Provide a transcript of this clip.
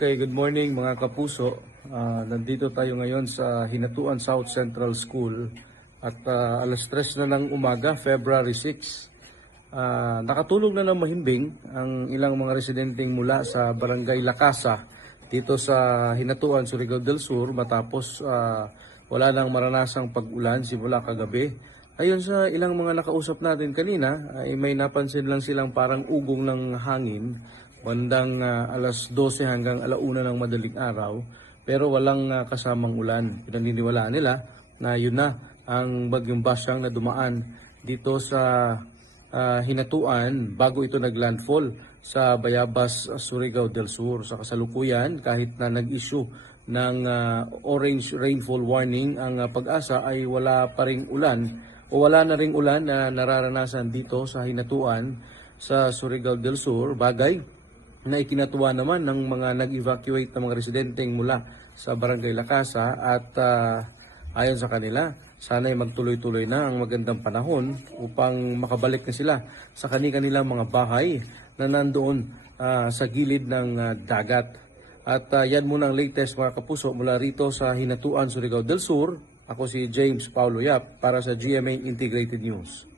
Okay, good morning mga kapuso. Nandito tayo ngayon sa Hinatuan South Central School at alas 3 na ng umaga, February 6. Nakatulog na ng mahimbing ang ilang mga residenteng mula sa Barangay Lacasa dito sa Hinatuan, Surigao del Sur matapos wala nang maranasang pag-ulan simula kagabi. Ayon sa ilang mga nakausap natin kanina, ay may napansin lang silang parang ugong ng hangin bandang alas 12 hanggang alauna ng madaling araw, pero walang kasamang ulan. Pinaniniwalaan nila na yun na ang bagyong Basyang na dumaan dito sa Hinatuan bago ito naglandfall sa Bayabas, Surigao del Sur. Sa kasalukuyan, kahit na nag-issue ng orange rainfall warning ang Pag-asa, ay wala pa ring ulan o wala na ring ulan na nararanasan dito sa Hinatuan sa Surigao del Sur, bagay na ikinatuwa naman ng mga nag-evacuate ng mga residenteng mula sa Barangay Lacasa at ayon sa kanila, sana'y magtuloy-tuloy na ang magandang panahon upang makabalik na sila sa kanilang mga bahay na nandoon sa gilid ng dagat. At yan muna ang latest mga kapuso mula rito sa Hinatuan, Surigao del Sur. Ako si James Paulo Yap para sa GMA Integrated News.